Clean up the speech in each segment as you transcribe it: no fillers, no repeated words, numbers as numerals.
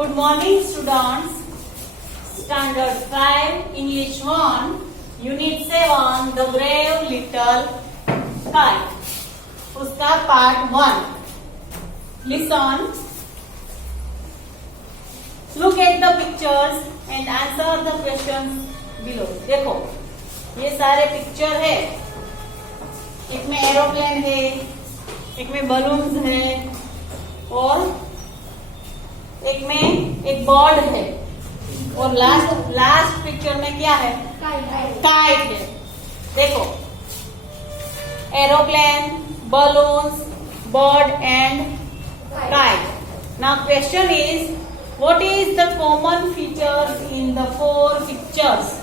Good morning, students. Standard 5, English 1, Unit 7, The Brave Little Kite. उसका Part 1. Listen. Look at the pictures and answer the questions below. देखो, ये सारे picture है. एक में aeroplane है, एक में बलून्स है और एक में एक बर्ड है और लास्ट पिक्चर में क्या है? काइट है. देखो, aeroplane, balloons, bird and kite. Now question is, what is the common features in the 4 pictures?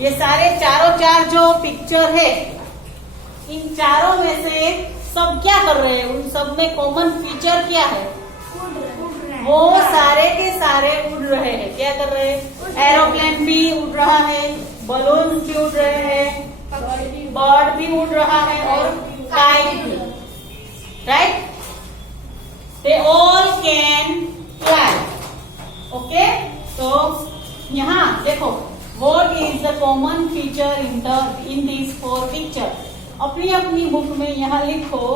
ये सारे चार जो पिक्चर है, इन चारों में से सब क्या कर रहे हैं? उन सब में कॉमन फीचर क्या है? वो सारे के सारे उड़ रहे हैं. क्या कर रहे हैं? एरोप्लेन भी उड़ रहा है, बलून भी उड़ रहे हैं, बर्ड भी उड़ रहा है और काइट भी. Right? They all can fly. Okay, तो यहाँ देखो, what is the common feature in this 4 picture? अपनी अपनी बुक में यहाँ लिखो.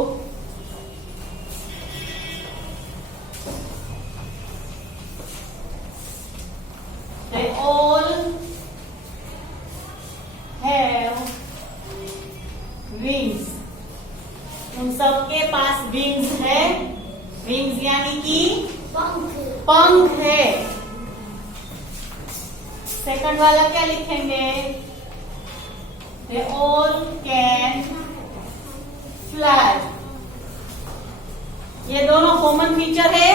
They all have wings. उन सबके पास विंग्स है. विंग्स यानी कि पंख है. सेकंड वाला क्या लिखेंगे? They all can fly. ये दोनों कॉमन फीचर है.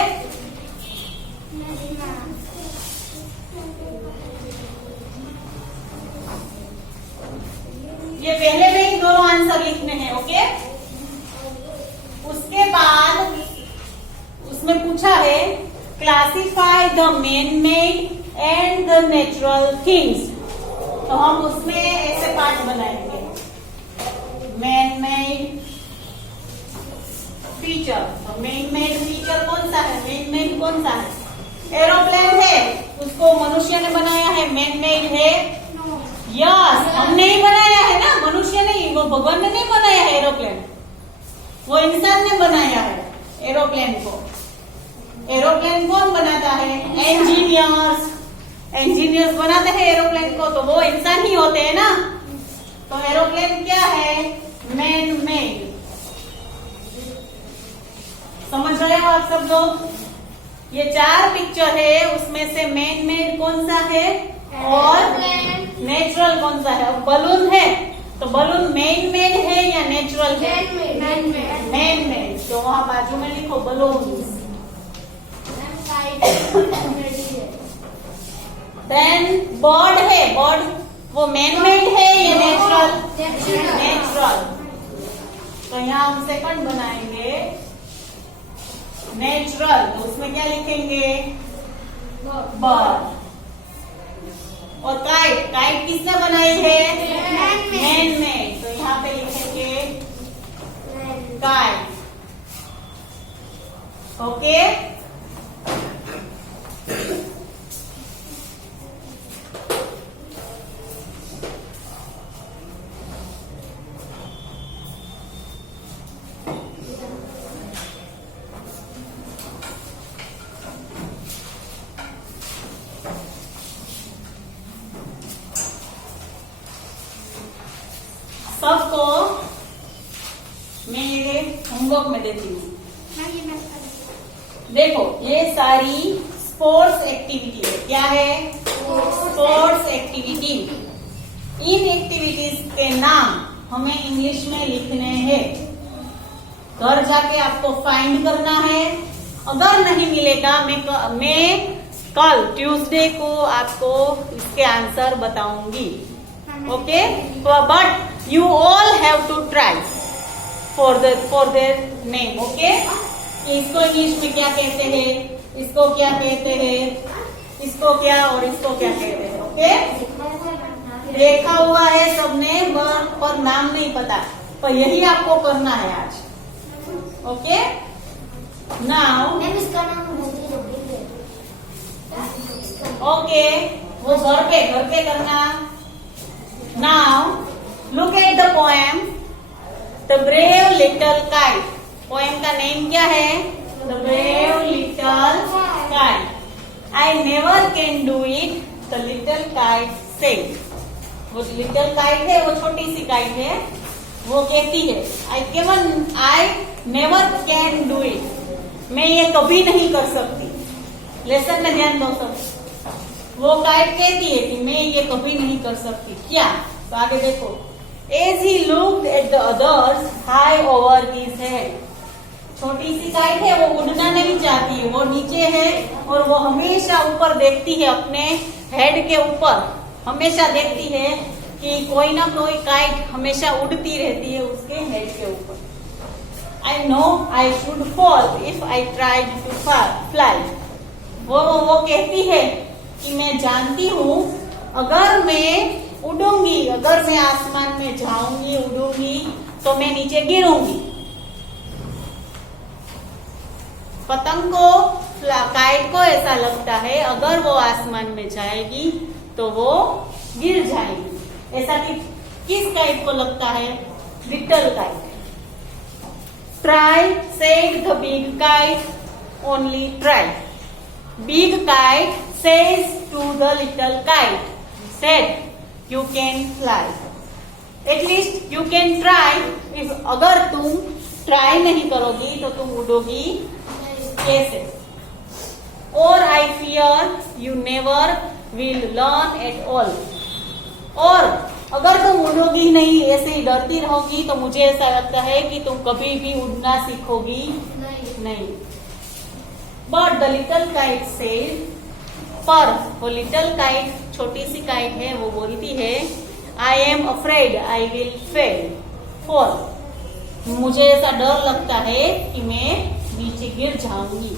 ये पहले में ही दोनों आंसर लिखने हैं. ओके, उसके बाद उसमें पूछा है, classify the man made and the natural things. तो हम उसमें ऐसे पार्ट बनाएंगे. Man made feature. तो मैन मेड फीचर कौन सा है? मैन मेड कौन सा है? एरोप्लेन है, उसको मनुष्य ने बनाया है. मैन मेड है. यस, हमने ही बनाया है ना, मनुष्य नहीं. वो भगवान ने नहीं बनाया है एरोप्लेन, वो इंसान ने बनाया है एरोप्लेन को. एरोप्लेन कौन बनाता है? इंजीनियर्स. इंजीनियर्स बनाते हैं एरोप्लेन को, तो वो इंसान ही होते हैं ना. तो एरोप्लेन क्या है? Man made. समझ रहे हो आप सब लोग? ये 4 पिक्चर है, उसमें से मैन मेड कौन सा है और नेचुरल कौन सा है? बलून है, तो बलून मैन मेड है या नेचुरल है? Man made. तो वहां बाजू में लिखो बलून. देन बर्ड है. बर्ड वो मैन मेड है या नेचुरल? नेचुरल. तो यहाँ हम सेकंड बनाएंगे नेचुरल. तो उसमें क्या लिखेंगे? बर्ड. और काइट. काइट किसने बनाई है? Man made. तो यहाँ पे लिखेंगे काइट. ओके, सबको मैं ये होमवर्क में देती हूँ. देखो, ये सारी स्पोर्ट्स एक्टिविटी है. क्या है? Sports activity. इन एक्टिविटीज के नाम हमें इंग्लिश में लिखने हैं. घर जाके आपको फाइंड करना है. अगर नहीं मिलेगा, मैं कल ट्यूसडे को आपको इसके आंसर बताऊंगी. Okay, but you all have to try for their name. Okay, इसको इंग्लिश में क्या कहते हैं, इसको क्या कहते हैं, इसको क्या और इसको क्या कहते हैं. ओके, देखा हुआ है सबने, पर नाम नहीं पता. पर यही आपको करना है आज. ओके, नाउ ओके, वो घर पे करना। Now look at the poem the brave little kite. Poem का नेम क्या है? The brave little kite. I never can do it, the little kite said. वो लिटिल काइट है, वो छोटी सी काइट है, वो कहती है I never can do it, मैं ये कभी नहीं कर सकती। लेसन में ध्यान दो सब। वो काइट कहती है कि मैं ये कभी नहीं कर सकती। क्या? तो आगे देखो। As he looked at the others high over his head. छोटी सी काइट है, वो उड़ना नहीं चाहती, वो नीचे है और वो हमेशा ऊपर देखती है, अपने हेड के ऊपर हमेशा देखती है कि कोई ना कोई काइट हमेशा उड़ती रहती है उसके हेड के ऊपर। I know I should fall if I tried to fly. वो कहती है कि मैं जानती हूँ अगर मैं उड़ूंगी, अगर मैं आसमान में जाऊंगी, उड़ूंगी, तो मैं नीचे गिरूंगी। पतंग को, काइट को ऐसा लगता है अगर वो आसमान में जाएगी तो वो गिर जाएगी। ऐसा कि किस काइट को लगता है? Little kite. Try said the big kite, only try. Big kite says to the little kite, said you can fly. At least you can try. अगर तुम ट्राई नहीं करोगी तो तुम उड़ोगी कैसे? और I fear you never will learn at all. और अगर तुम उड़ोगी नहीं, ऐसे ही डरती रहोगी, तो मुझे ऐसा लगता है कि तुम कभी भी उड़ना सीखोगी नहीं। But the little kite said, पर वो लिटिल काइट, छोटी सी काइट है, वो बोलती है I am afraid I will fall. मुझे ऐसा डर लगता है कि मैं नीचे गिर जाऊंगी।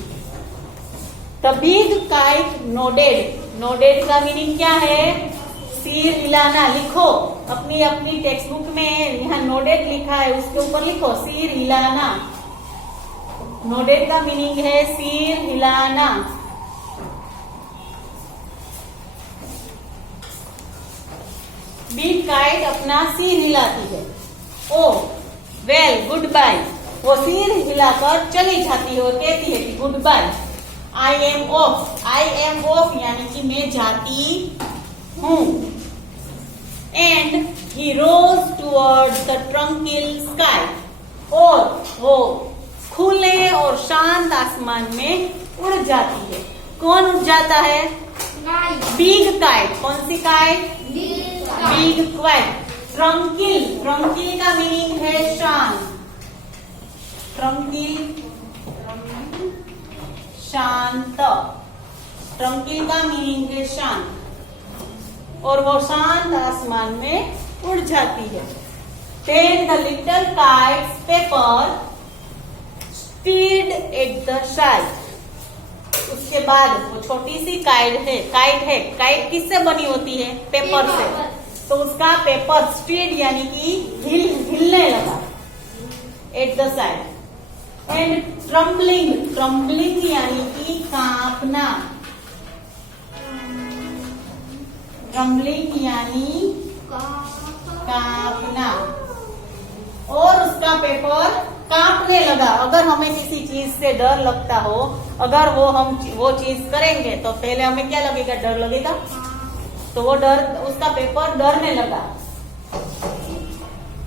The big kite nodded. Nodded का मीनिंग क्या है? सिर हिलाना। लिखो अपनी अपनी टेक्स्ट बुक में, यहाँ नोडेड लिखा है, उसके ऊपर लिखो सिर हिलाना। नोडेड का मीनिंग है सिर हिलाना। बिग काइट अपना सिर हिलाती है। ओ वेल गुड बाय। वो सिर हिलाकर चली जाती है और कहती है कि good bye. I am off. I am off यानी कि मैं जाती हूँ। And he rose toward the tranquil sky. और वो खुले और शांत आसमान में उड़ जाती है। कौन उड़ जाता है? Big kite. कौन सी kite? Big kite. Tranquil. Tranquil का मीनिंग है शांत। ट्रंकिल शांत। ट्रंकिल का मीनिंग है शांत। और वो शांत आसमान में उड़ जाती है। Then the little kite's paper stayed at the side. उसके बाद वो छोटी सी काइट है। काइट किससे बनी होती है? पेपर से। तो उसका पेपर स्टीड यानी कि हिलने लगा। At the side. And trembling यानी कि कांपना। ट्रम्बलिंग यानी कांपना। और उसका पेपर कांपने लगा। अगर हमें किसी चीज से डर लगता हो, अगर हम वो चीज करेंगे तो पहले हमें क्या लगेगा? डर लगेगा। तो वो उसका पेपर डरने लगा।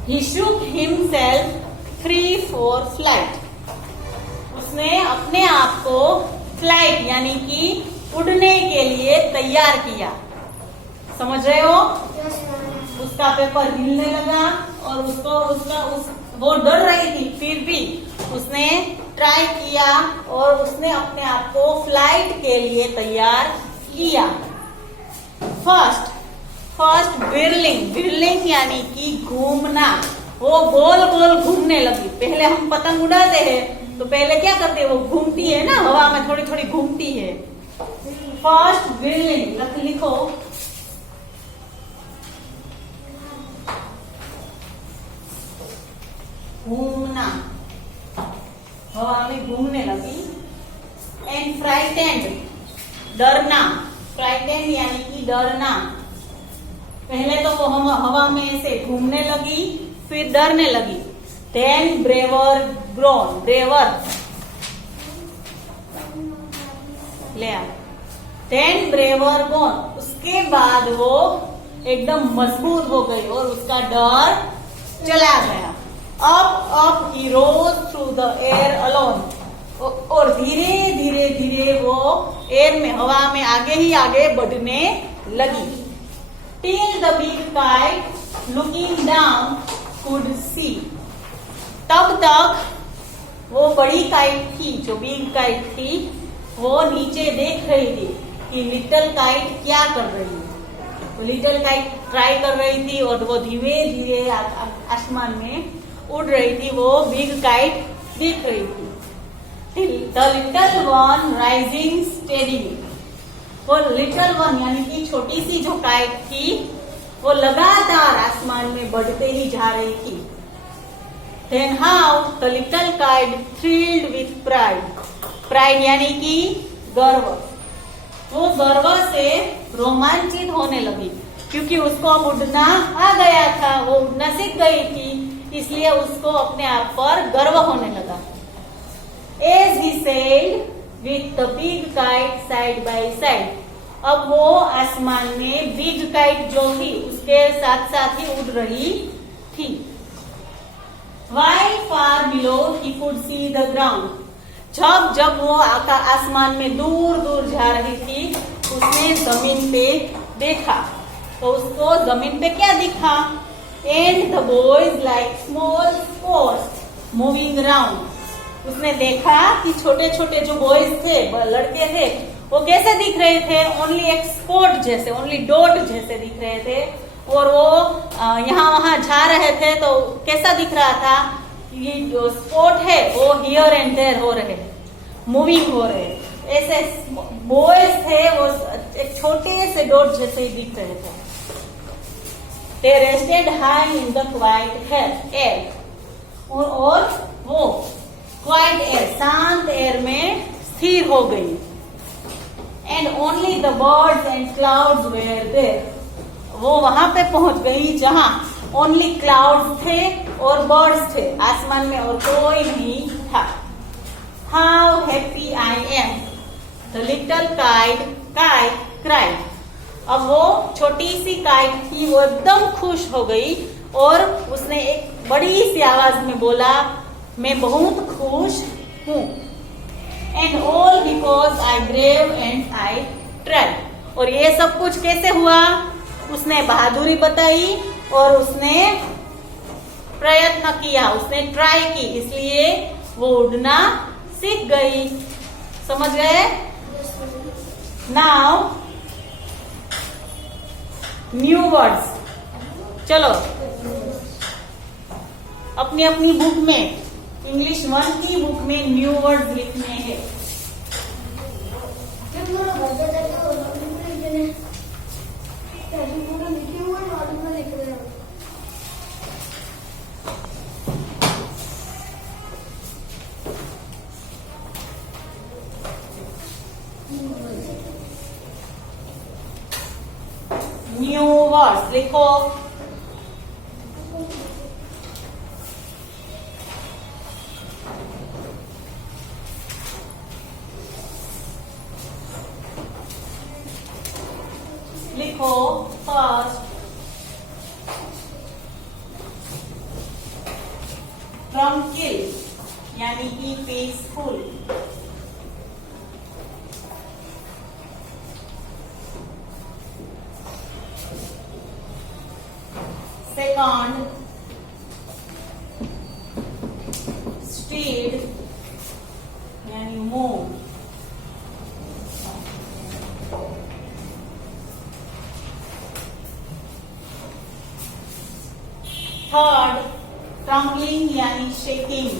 He shook himself free for flight. उसने अपने आप को फ्लाइट यानी कि उड़ने के लिए तैयार किया। समझ रहे हो? उसका पेपर हिलने लगा और वो डर रही थी, फिर भी उसने ट्राई किया और उसने अपने आप को फ्लाइट के लिए तैयार किया। फर्स्ट बिरलिंग यानी कि घूमना। वो गोल गोल घूमने लगी। पहले हम पतंग उड़ाते हैं तो पहले क्या करते हैं? वो घूमती है ना, हवा में थोड़ी थोड़ी घूमती है। फर्स्ट बिरलिंग लिखो। घूमना, हवा में घूमने लगी। एंड फ्राइटेंड, डरना। फ्राइटेन यानी कि डरना। पहले तो वो हवा में ऐसे घूमने लगी, फिर डरने लगी। देन ब्रेवर ग्रोन, ब्रेवर ले आ। देन ब्रेवर बोन, उसके बाद वो एकदम मजबूत हो गई और उसका डर चला गया। Up he rose through the air alone, और धीरे धीरे धीरे वो एयर में, हवा में आगे ही आगे बढ़ने लगी। Till the big kite looking down could see, तब तक वो बड़ी काइट थी, जो बिग काइट थी, वो नीचे देख रही थी कि लिटिल काइट क्या कर रही है। तो लिटिल काइट ट्राई कर रही थी और वो धीरे धीरे आसमान में उड़ रही थी। वो बिग काइट दिख रही थी। The little one rising steadily, वो लिटिल वन यानी कि छोटी सी जो काइट थी, वो लगातार आसमान में बढ़ते ही जा रही थी। Then how the little kite thrilled with pride, pride यानी कि गर्व, वो गर्व से रोमांचित होने लगी क्योंकि उसको अब उड़ना आ गया था, वो उड़ना सीख गई थी, इसलिए उसको अपने आप पर गर्व होने लगा। As he sailed with the big kite side by side, अब वो आसमान में बिग काइट जो थी उसके साथ साथ ही उड़ रही थी। While far below he could see the ground, जब वो आसमान में दूर दूर जा रही थी, उसने जमीन पे देखा। तो उसको जमीन पे क्या दिखा? And the boys like small spots moving around, उसने देखा कि छोटे छोटे जो बॉयज थे, लड़के थे, वो कैसे दिख रहे थे? ओनली एक स्पॉट जैसे, ओनली डॉट जैसे दिख रहे थे। और वो यहाँ वहां जा रहे थे तो कैसा दिख रहा था? ये जो स्पॉट है वो हियर एंड देयर हो रहे, मूविंग हो रहे। ऐसे बॉयज थे, वो एक छोटे से डॉट जैसे ही दिख रहे थे। They rested high in the quiet air, और वो क्वाइट एयर, शांत एयर में स्थिर हो गई। And only the birds and clouds were there, वो वहां पे पहुंच गई जहां ओनली क्लाउड्स थे और बर्ड्स थे, आसमान में और कोई नहीं था। How happy I am, the little kite cried, अब वो छोटी सी काइट थी, वो एकदम खुश हो गई और उसने एक बड़ी सी आवाज में बोला, मैं बहुत खुश हूँ। And all because I brave and I try, और ये सब कुछ कैसे हुआ? उसने बहादुरी बताई और उसने प्रयत्न किया, उसने ट्राई की, इसलिए वो उड़ना सीख गई। समझ गए? नाउ न्यू वर्ड्स, चलो अपनी अपनी बुक में, इंग्लिश 1 की बुक में न्यू वर्ड्स लिखने हैं। न्यू वर्ड्स लिखो। लिखो फर्स्ट ट्रंकिल यानी कि पीसफुल, सेकंड स्ट्रीड यानी मूव, थर्ड ट्रम्बलिंग यानी शेकिंग,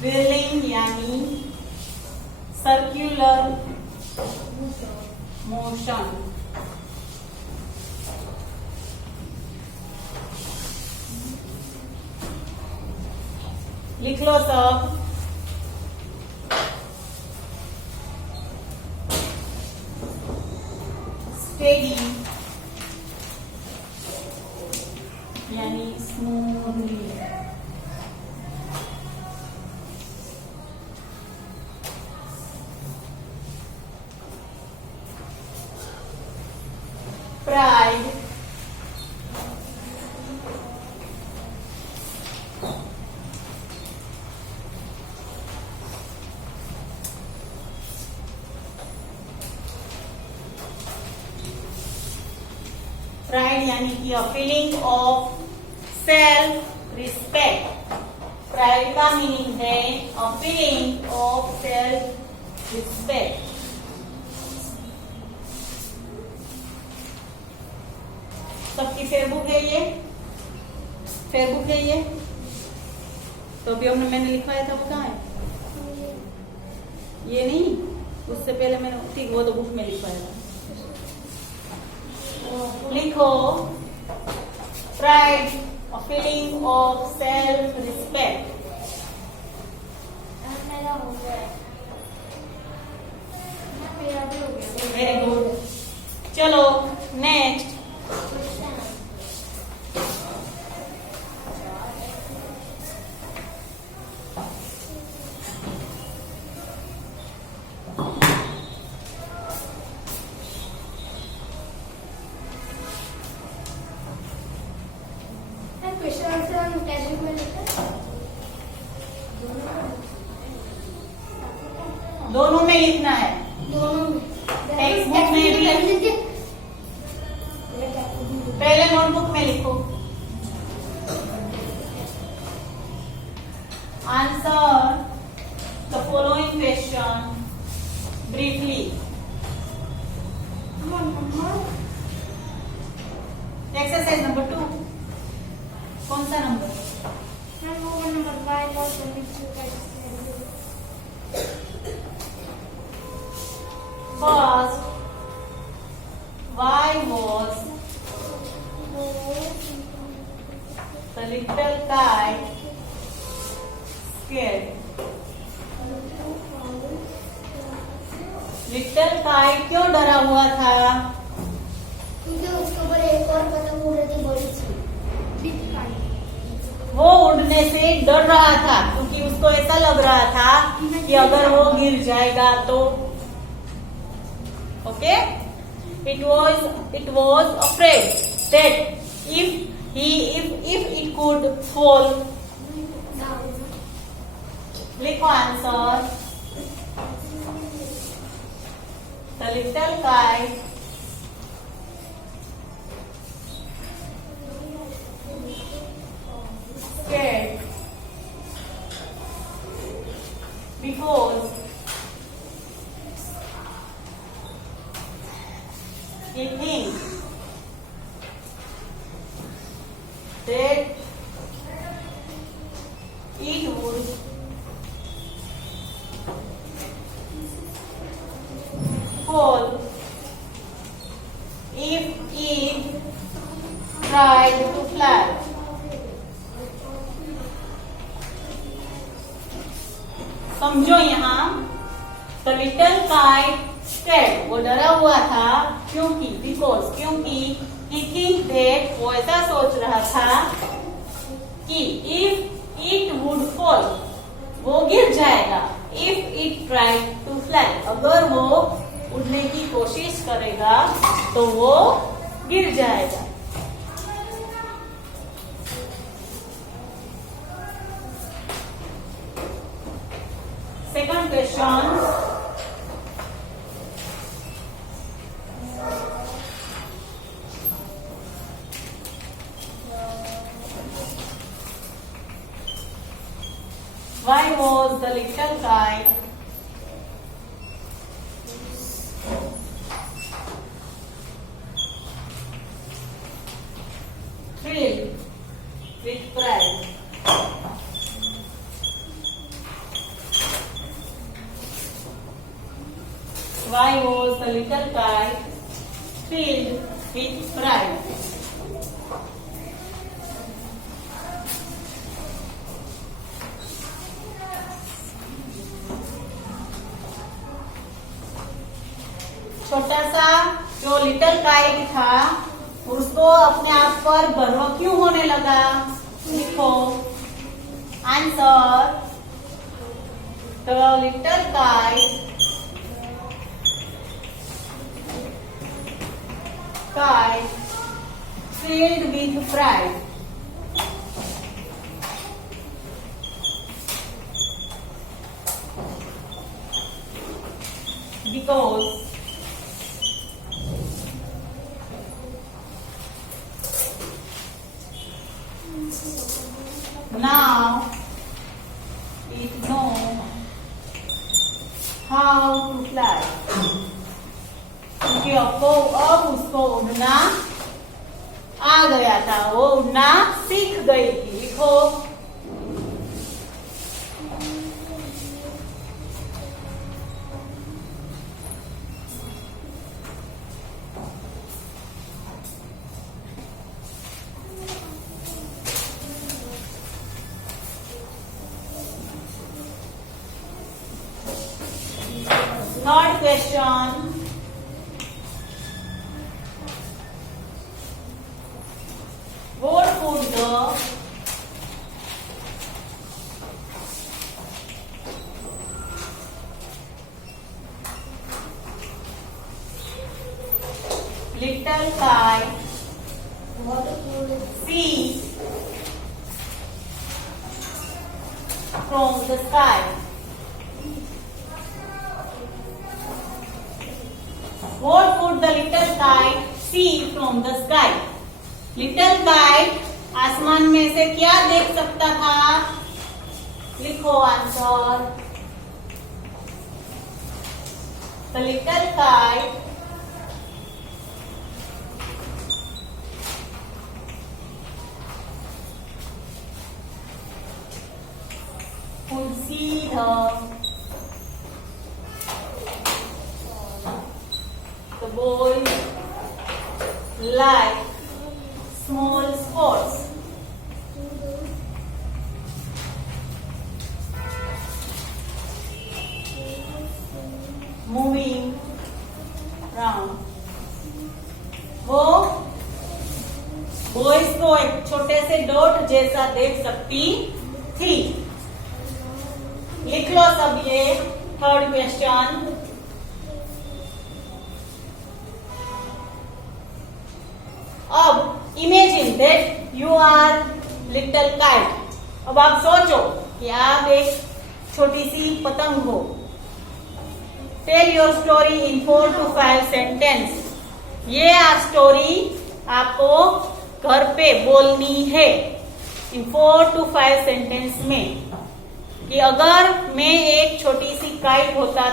whirling यानी circular motion. लिख लो सब. स्टेडी यानी स्मूथली. प्राइड प्राइड यानी कि a feeling of self respect. Pride का मीनिंग है a feeling of self respect. सबकी फेसबुक है ये, फेसबुक है ये. तो अभी हमने मैंने लिखवाया था वो कहाँ है? ये नहीं, उससे पहले मैंने ठीक वो तो बुक में लिखवाया था. लिखो pride a feeling of self respect. Very good. चलो नेक्स्ट. दोनों में लिखना है. टेक्स्ट बुक में भी. पहले नोटबुक में लिखो. Answer the following question briefly. Exercise number 2. कौन सा number? First, why was the little kite scared? Little kite क्यों डरा हुआ था? क्योंकि उसके ऊपर एक और पतंग उड़ रही थी बड़ी सी. वो उड़ने से डर रहा था क्योंकि उसको ऐसा लग रहा था कि अगर वो गिर जाएगा तो. Okay? It was afraid that if it could fall. लिखो answer. The little kite scared because he thinks that it would fall if it tried to fly. समझो यहाँ द लिटिल काइट स्कैर्ड, वो डरा हुआ था क्योंकि he think that, वो ऐसा सोच रहा था कि if it would fall, वो गिर जाएगा. if it tried to fly, अगर वो उड़ने की कोशिश करेगा तो वो गिर जाएगा. Second question. Why was the little kite thrilled with pride? Why was the little kite filled with pride? छोटा सा जो लिटिल काइट था उसको अपने आप पर गर्व क्यों होने लगा? लिखो answer. The little kite filled with pride. Because now it knows how to fly. क्योंकि अब उसको उड़ना आ गया था, वो उड़ना सीख गई थी। लिखो third question. What could the little kite see from the sky? What could the little kite see from the sky? Little kite आसमान में से क्या देख सकता था? लिखो answer. The little kite could see the boys like small spots moving around. वो boys को एक छोटे से डॉट जैसा देख सकती थी। लिख लो सब ये थर्ड क्वेश्चन। अब imagine that you are little kite. अब आप सोचो कि आप एक छोटी सी पतंग हो। Tell your story in 4 to 5 sentence. ये स्टोरी आपको घर पे बोलनी है इन 4 to 5 सेंटेंस में कि अगर मैं एक छोटी सी काइट होता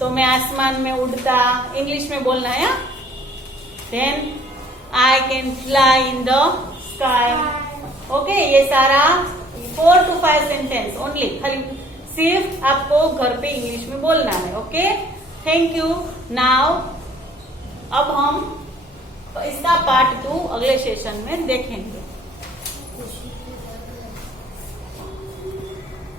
तो मैं आसमान में उड़ता। इंग्लिश में बोलना है। Then I can fly in the sky. Okay, ये सारा 4 to 5 सेंटेंस ओनली, खाली सिर्फ आपको घर पे इंग्लिश में बोलना है। Okay, thank you. नाउ अब हम इसका पार्ट 2 अगले सेशन में देखेंगे।